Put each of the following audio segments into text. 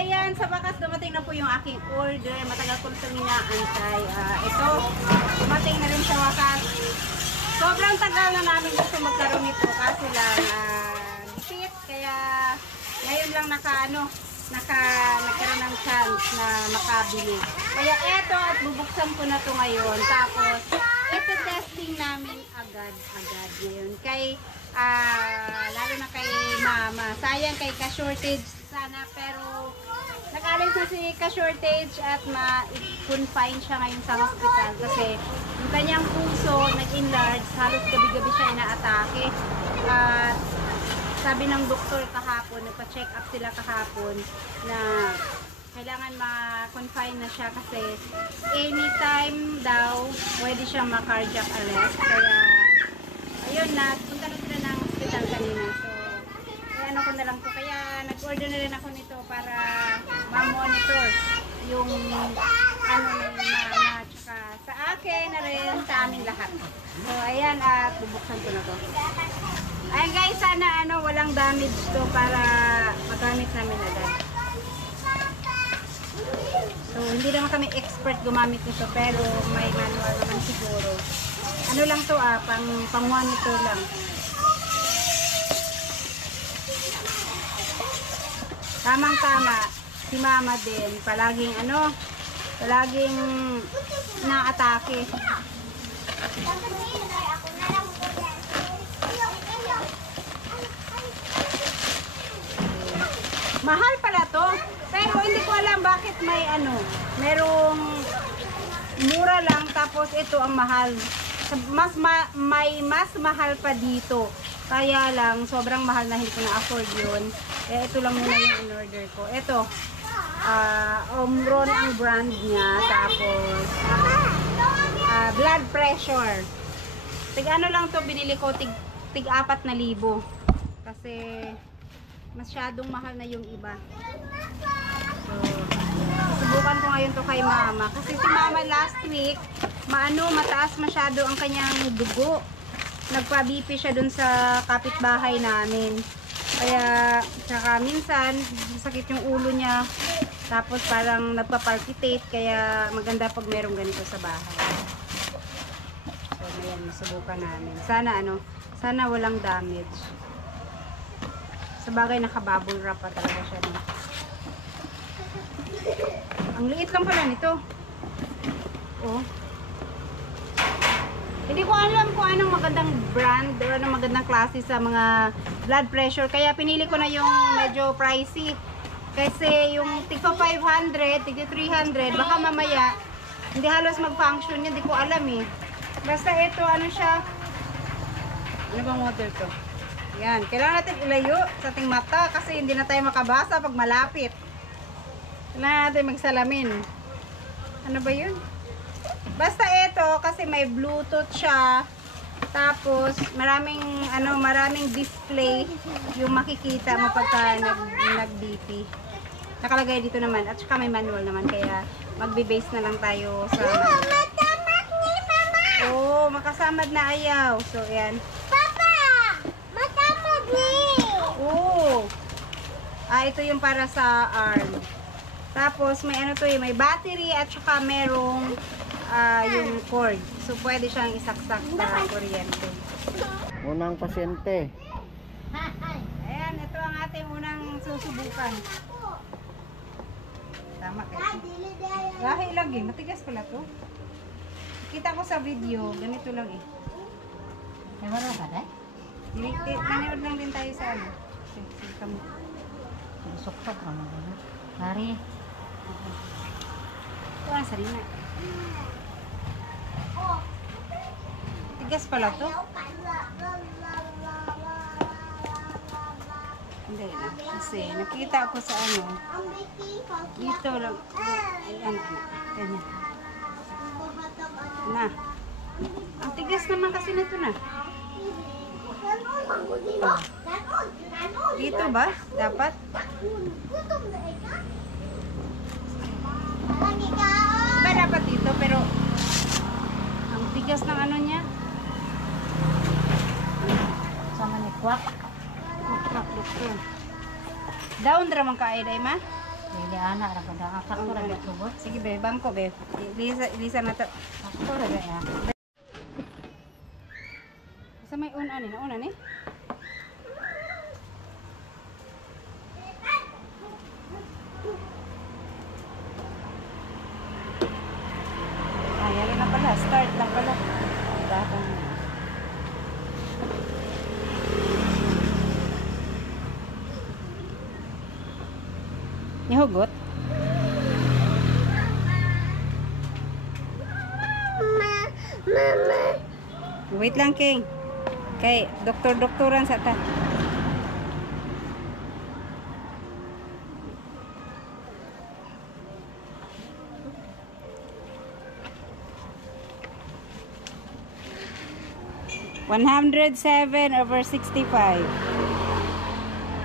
ayan, sa wakas dumating na po yung aking order. Matagal ko itong inaantay. Ito, dumating na rin sa wakas. Sobrang tagal na namin gusto magkaroon nito. Kaso lang, fit. Kaya, ngayon lang nagkaroon ng chance na makabili. Kaya eto, at bubuksan ko na to ngayon. Tapos, ito testing namin agad ngayon. Kay, lalo na kay mama. Sayang kay ka-shortage sana, pero nag-alis na si ka-shortage at ma-confine siya ngayon sa hospital kasi yung kanyang puso nag-enlarge, halos gabi-gabi siya inaatake. At sabi ng doktor kahapon, nagpa-check up sila kahapon na kailangan ma-confine na siya kasi anytime daw pwede siyang ma-cardiac arrest. Kaya ayun na, punta na sila ng hospital kanina. So, ano ko na lang to. Kaya nag-order na rin ako nito para ma-monitor yung ano ng mama tsaka sa akin na rin sa aming lahat. So, ayan at bubuksan ko na to. Ayan guys, sana walang damage to para magamit namin agad. So, hindi naman kami expert gumamit nito pero may manual naman siguro. Ano lang to pang-monitor lang. Tamang-tama, si mama din, palaging naatake. Mahal pala to, pero hindi ko alam bakit may merong mura lang tapos ito ang mahal. May mas mahal pa dito. Kaya lang, sobrang mahal na hindi ko na-afford yun. Kaya ito lang muna yung in-order ko. Ito, Omron ang brand niya. Tapos, blood pressure. Tig-ano lang to binili ko, tig 4,000. Kasi, masyadong mahal na yung iba. So, susubukan ko ngayon to kay mama. Kasi si mama last week, mataas masyado ang kanyang dugo. Nagpa-BP siya dun sa kapitbahay namin. Kaya, saka minsan, sakit yung ulo niya. Tapos parang nagpa-palpitate. Kaya maganda pag merong ganito sa bahay. So, ayan, masubukan namin. Sana walang damage. Sa bagay, naka-bubble wrap pa talaga siya. No? Ang liit lang pala nito. Oh. Hindi ko alam kung anong magandang brand o anong magandang klase sa mga blood pressure. Kaya pinili ko na yung medyo pricey. Kasi yung tigpa 500, tigpa 300, baka mamaya hindi halos mag-function yun. Hindi ko alam eh. Basta ito, siya. Ano bang model to? Yan. Kailangan natin ilayo sa ating mata kasi hindi na tayo makabasa pag malapit. Kailangan natin magsalamin. Ano ba yun? Basta ito kasi may Bluetooth siya. Tapos maraming display yung makikita mo pagka nag-BP. Nakalagay dito naman at saka may manual naman kaya magbe-base na lang tayo sa Matamad ni mama. Oh, makasamad na ayaw. So ayan. Papa, matamad ni. Oh. Ito yung para sa arm. Tapos may may battery at saka merong yung cord. So, pwede siyang isaksak sa kuryente. Unang pasyente. Ayan, ito ang ating unang susubukan. Tama kayo. Lahi lang eh. Matigas pala to. Kita ko sa video, ganito lang eh. Nawala ka na? Nanood lang din tayo sa kamu. Suktok ka mo. Mari. Ito ang sarina. Tigas pala to. Hindi na. Kasi nakita ako sa dito lang. Ayan. Ganyan. Na. Ang tigas naman kasi nito na. Dito ba? Dapat? Ba dapat dito pero ang tigas ng niya. Sama ni Kwak. Kwak doktor. Down raman ka ay day ma? Dili anak ra kada asak ko ra subot. Sige be, bangko be. Ilisa na to. Ako ra ya. Sa may una ni, nauna ni. Ayan na pala, start lang pala. Datang. Nihugot? Wait lang, King. Kay doktoran sa ta. $107/65.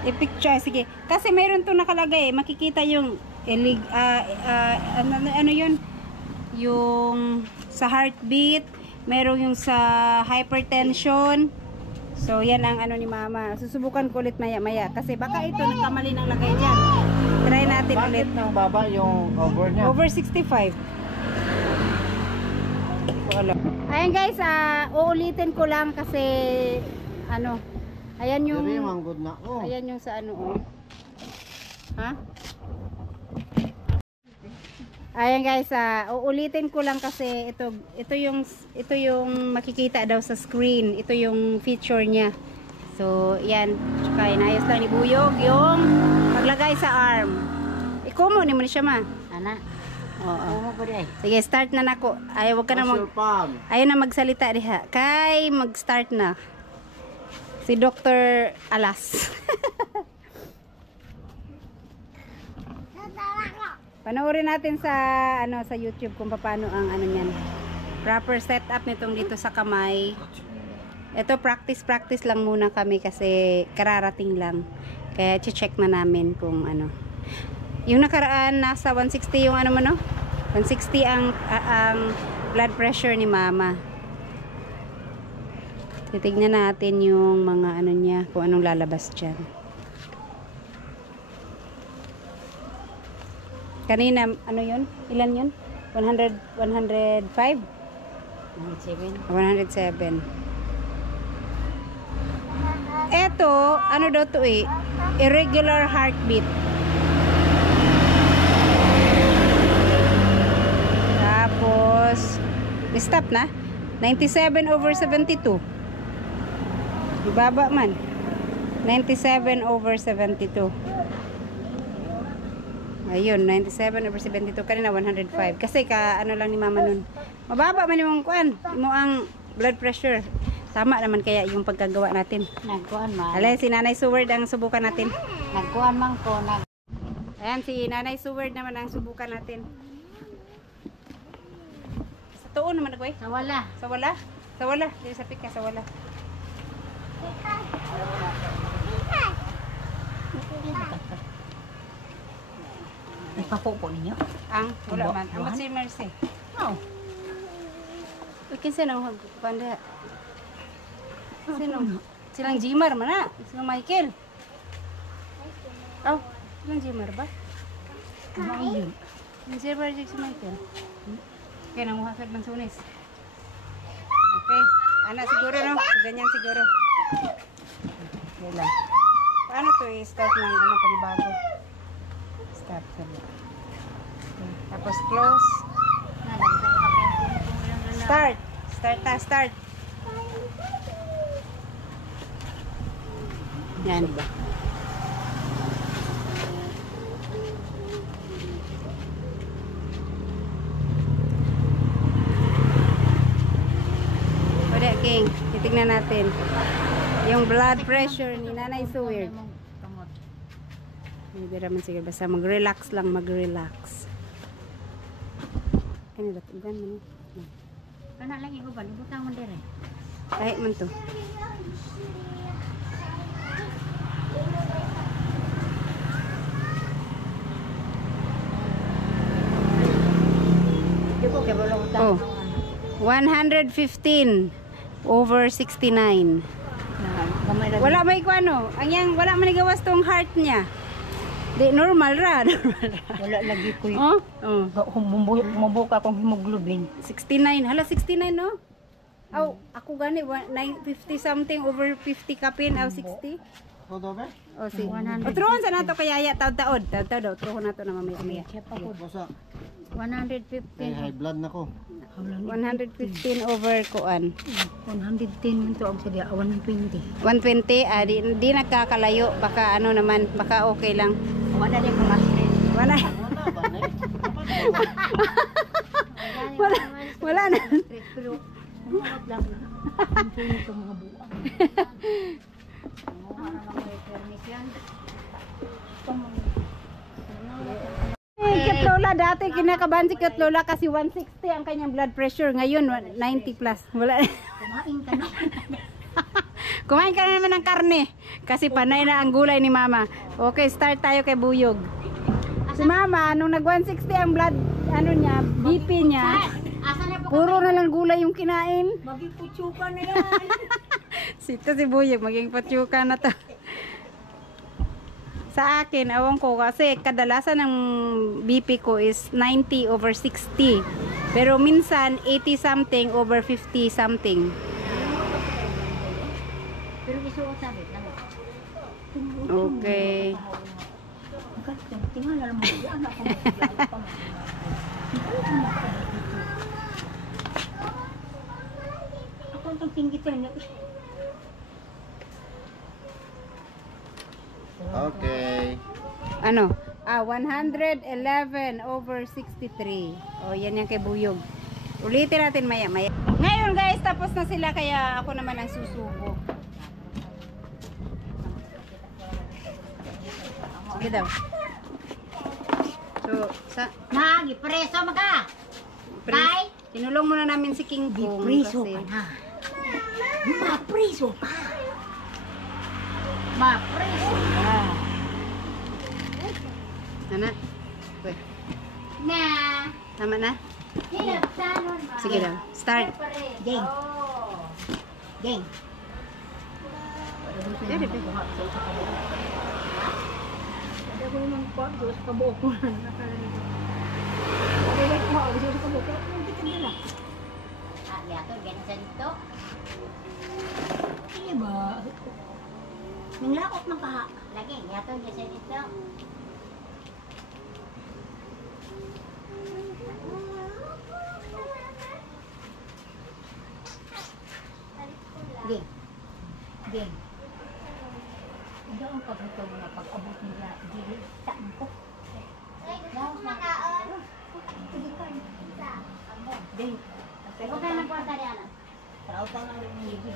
I-picture, sige. Kasi mayroon to nakalagay, makikita yung ano yun? Yung sa heartbeat, meron yung sa hypertension. So, yan ang ano ni Mama. Susubukan ko ulit maya-maya. Kasi baka ito, nagkamali ng lagay niya. Try natin ulit. Bakit nang baba yung over niya? Over 65. Wala. Ayan guys, uulitin ko lang kasi ano, ayan yung Diri man good na ko. ayan yung sa ano oh. Ha? Ayan guys, uulitin ko lang kasi ito yung makikita daw sa screen. Ito yung feature niya. So, yan. Tsaka inayos lang ni Buyog yung paglagay sa arm. Ikumo ni mo ni siya ma. Ana. Oo. Mo ko di ay. Sige, start na nako. Ay, wag ka na What's your palm? ayaw na magsalita diha. Kay mag-start na. Si Dr. Alas. Panoorin natin sa ano sa YouTube kung paano ang ano niyan. Proper setup nitong dito sa kamay. Ito practice lang muna kami kasi kararating lang. Kaya check na namin kung ano. Yung nakaraan nasa 160 yung ano mo no? 160 ang blood pressure ni Mama. Titignan natin yung mga ano niya, kung anong lalabas diyan. Kanina ano yun? Ilan yun? 100 105? 107. 107. Eto, ano daw to eh? Irregular heartbeat. Tapos, stop na. 97/72. Ibaba man. 97/72. Ayun, 97/72. Kanina 105. Kasi ka, ano lang ni Mama nun. Mababa man yung kuan. Mo ang blood pressure. Tama naman kaya yung pagkagawa natin. Nagkuan man. Alay, si Nanay Seward ang subukan natin. Nagkuan man ko nag Ayan, si Nanay Seward naman ang subukan natin. Sa tuon naman nagway. sa wala. Sa wala? Sa wala. Dili sa pika, sa wala. Ipapopo ninyo. Ang, wala man. Ang si Mercy. Oh. Kinsa nang panda. Sino? Silang Jimar man na. Silang Michael. Oh, silang Jimar ba? Ano yun? Yung Jimar si Michael. Okay, nanguhasag ng sunis. Okay. Anak siguro no? Ganyan siguro. Okay lang. Paano to i-start ng ano panibago? Start sa okay. Tapos close. Start. Start. Yan. Wala, King. Titignan natin. Yung blood pressure ni Nanay Seward. Hindi naman sige. Basta mag-relax lang, mag-relax. Ano ba? Ugan mo. Kana lang iguban, ibutang mo dire. Kahit man to. Di ko kay bulong Oh. 115/69. Gamay ra. Wala may kuano. Ang yang wala man gawas tong heart niya. Di, normal ra. Normal ra. Wala lagi ko yung... Oh, oh. Mabuka akong hemoglobin. 69. Hala, 69, no? Aw, ako gani, 50 something, over 50 kapin, aw 60. Todo ba? O, si. 100. O, truhon sa nato kaya ya, taod-taod. Taod-taod, truhon nato na mamaya-maya. Siya pa ko. Basta. 115. Ay, high blood na ko. 115 over kuan. 110 man to ang sadya. 120. 120, di nagkakalayo. Baka ano naman, baka okay lang. Wala din ko mas Wala. Wala ba, ne? Wala na. Pero, umawat lang. Ang puno ko mga buwan. Wala namang may permission. Kit Lola, dati kinakabahan si Kit Lola kasi 160 ang kanyang blood pressure. Ngayon, 90 plus. Wala. Kumain ka na. Kumain ka na naman ng karne. Kasi panay na ang gulay ni Mama. Okay, start tayo kay Buyog. Si Mama, nung nag 160 ang blood, ano niya, BP niya, Asa na po? puro na lang gulay yung kinain. Maging putsuka na yan. Sito si Buyog, maging patyuka na to. Sa akin, awang ko, kasi kadalasan ng BP ko is 90 over 60. Pero minsan, 80 something over 50 something. Pero gusto ko sabi lang. Okay. Tingnan mo, anak ko. Ako ang tinggitan niya. Okay. Ano? 111 over 63. O, yan kay Buyog. Ulitin natin maya-maya. Ngayon guys, tapos na sila kaya ako naman ang susubo. Sige daw. So, Nagi, preso maka. Tay? tinulong muna namin si King Kong. Preso kasi- ka na. Ma-preso ka. Ma-preso ka. Ano? Uy, Na. tama na? Hinagtanon ba? Sige daw. Start. Geng. Geng. Pwede, pwede. Ada ko naman po, doon sa kabuo ko na nakalito. Ada ko ako doon sa kabuo ko. Hindi ka nila. Ah, yato, ganyan dito. Ini ba? Nanglakot man ka. Lagi, yato, ganyan dito. Geng. Geng. Hindi ang pagkito mo na pag-abot nila. Dili, saan ko. Daw, makaon. Sige ka. Geng. Pero kayo nagpunta rin, ano? Trautang lang rin yung libi.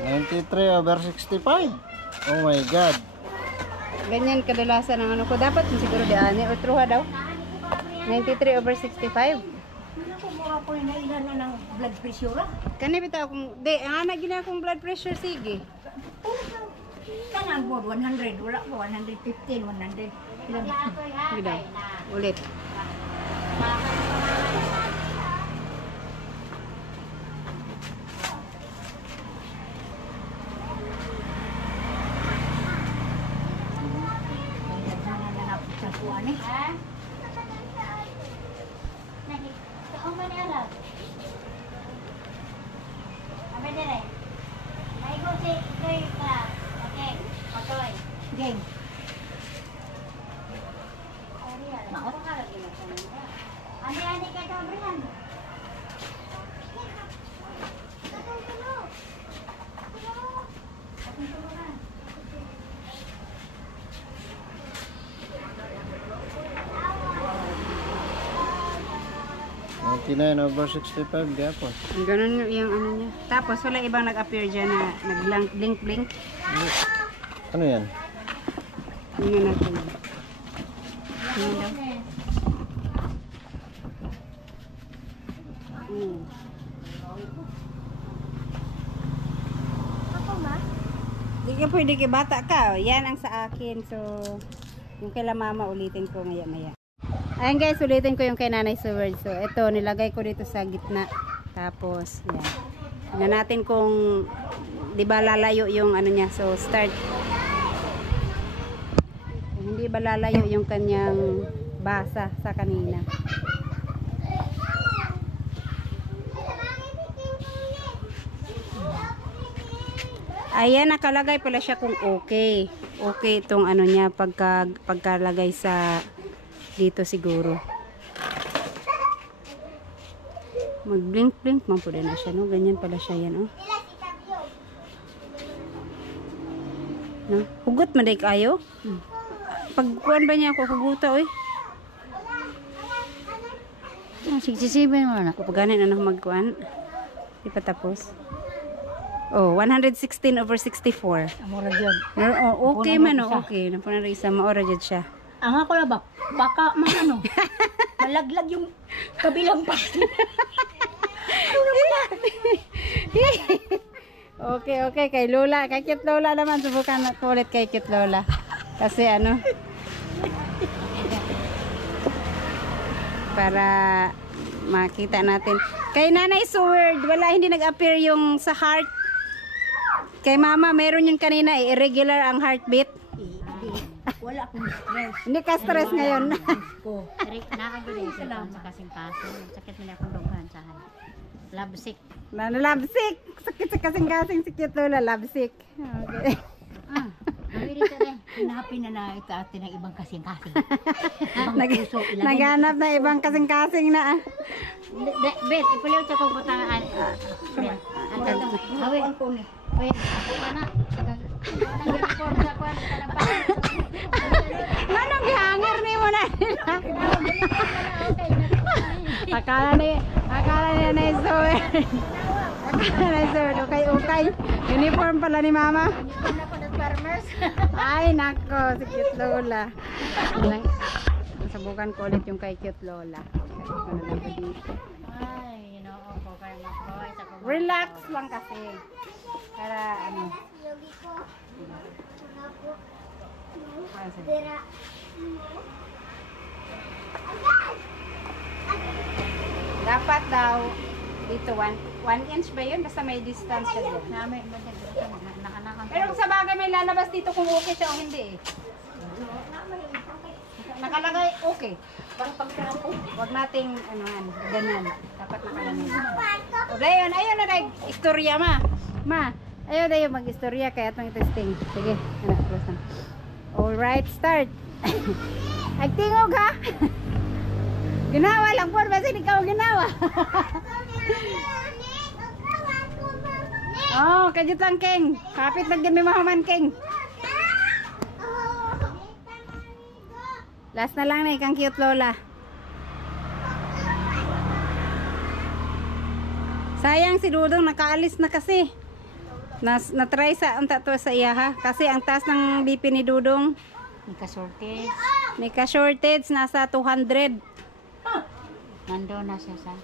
93 over 65. Oh my God. Ganyan kadalasan ang ano ko. Dapat siguro di ani or truha daw. 93 over 65. Ako mura ko na ilan na ng blood pressure. Kani bitaw kung di ana gina akong blood pressure sige. Tanan po, 100. Wala po, 115, 100. Ilan ba? Sige daw. Ulit. Geng. Ani ka daw Brian. Ninety-nine over 65, gapon. Ganun yung ano niya. Tapos wala ibang nag-appear dyan na nag-blink-blink. Ano yan? Tingnan natin. Tingnan daw. Di ka pwede kay bata ka. Yan ang sa akin. So, yung kay la mama ulitin ko maya-maya. Ayan guys, ulitin ko yung kay Nanay Seward. So, ito, nilagay ko dito sa gitna. Tapos, yan. Tingnan natin kung di ba lalayo yung ano niya. So, start. Hindi ba lalayo yung kanyang basa sa kanina. Ayan, nakalagay pala siya kung okay. Okay itong ano niya pagkalagay sa dito siguro. Mag-blink-blink man po din na siya, no? Ganyan pala siya yan, oh. No? Hugot man day kayo. Pagkuhan ba niya ako huguta, oy? 67 mo na. Kapag ganin na magkuhan. Di pa tapos. Oh, 116/64. Amora jud. Oh, okay man, oh, okay. Napunan rin isa, maora jud siya. Ang ako na ba? Baka ano. Malaglag yung kabilang parte. Okay, kay Lola. Kay Cute Lola naman. Subukan ko ulit kay Cute Lola. Kasi ano, para makita natin. Kay Nanay Seward, wala, hindi nag-appear yung sa heart. Kay Mama, meron yung kanina, irregular ang heartbeat. Wala akong stress. Hindi ka stress ngayon. Ko. Nakagulay sa kasing kaso. Sakit nila akong dughan sa labsik. Labsick. Sakit sa kasing-kasing si Cute Lola, labsick. Okay. Nawiri ka rin. Hinapin na ito ate ng ibang kasing-kasing. Ibang puso. Naghanap na ibang kasing-kasing na. Bet, ipuliw sa kong butangan. Awi. Wait, ako pa na. Nag-report sa kwan. Manong gihanger ni mo na. Akala ni Nanay Seward. Nanay Seward, okay. Uniform pala ni Mama. Ay, nako, si Cute Lola. Sabukan ko ulit yung kay Cute Lola. Ay, ako kayo makoy. Relax lang kasi. Para ano. Dapat daw dito 1 inch ba yun? Basta may distance siya dyan. Namin, nakanakan. Pero kung sa bagay may lalabas dito kung okay siya o hindi eh. Nakalagay okay. Huwag nating ganyan. Dapat nakalagay. O dayon, ayun na istorya ma. Ayun na yung mag-istorya kaya itong testing. Sige, close na. Alright, start. Agtingog ha. Ginawa lang po, basta ikaw ginawa. Oh, kajut lang King. Kapit lang din may mahaman King. Last na lang na ikang Cute Lola. Sayang si Dudong nakaalis na kasi. Na-try sa iya ha. Kasi ang taas ng BP ni Dudong. May ka-shortage nasa 200. Nando na siya sa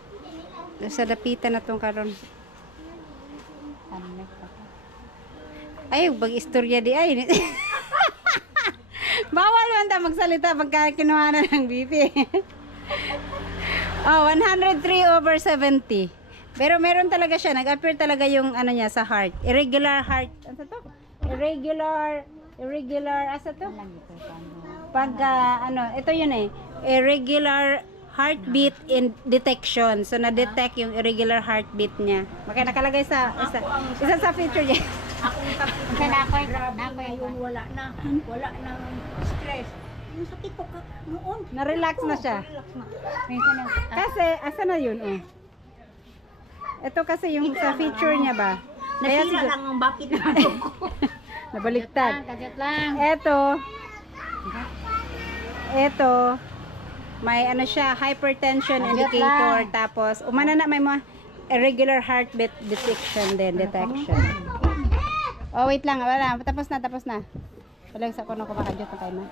Sa dapitan na tong karon. Ay, bag-istorya di ay. Bawal man ta magsalita pagka kinuha na ng BP. Oh, 103/70. Pero meron talaga siya, nag-appear talaga yung ano niya sa heart. Irregular heart. Ano to? Irregular asa to? Pag ito yun eh. Irregular heartbeat in detection. So na-detect yung irregular heartbeat niya. Maka nakalagay sa isa sa feature niya. wala na stress. Yung sakit ko noon. Na-relax na siya. Kasi asa na yun oh. Ito kasi yung sa feature niya ba? Nasira lang ang bakit na ko. Nabaliktad. Kagat lang. Ito, may ano siya, hypertension indicator. Tapos, umana na may mga irregular heartbeat detection. Oh, wait lang. Wala. Tapos na. Walang sa kuno ko makadiyot na kayo na.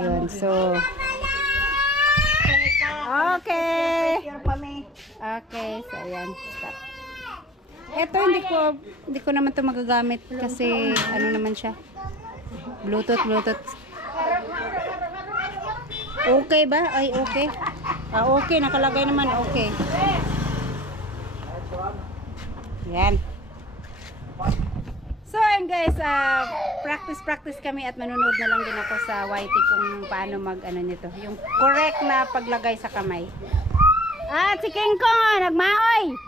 Yun, so. Okay. So, ayan. Stop. Ito, hindi ko naman to magagamit kasi, ano naman siya. Bluetooth. Okay ba? Ay, okay. Okay. Nakalagay naman okay. Yan. guys, practice kami at manonood na lang din ako sa YT kung paano mag ano nito, yung correct na paglagay sa kamay. At si King Kong nagmaoy.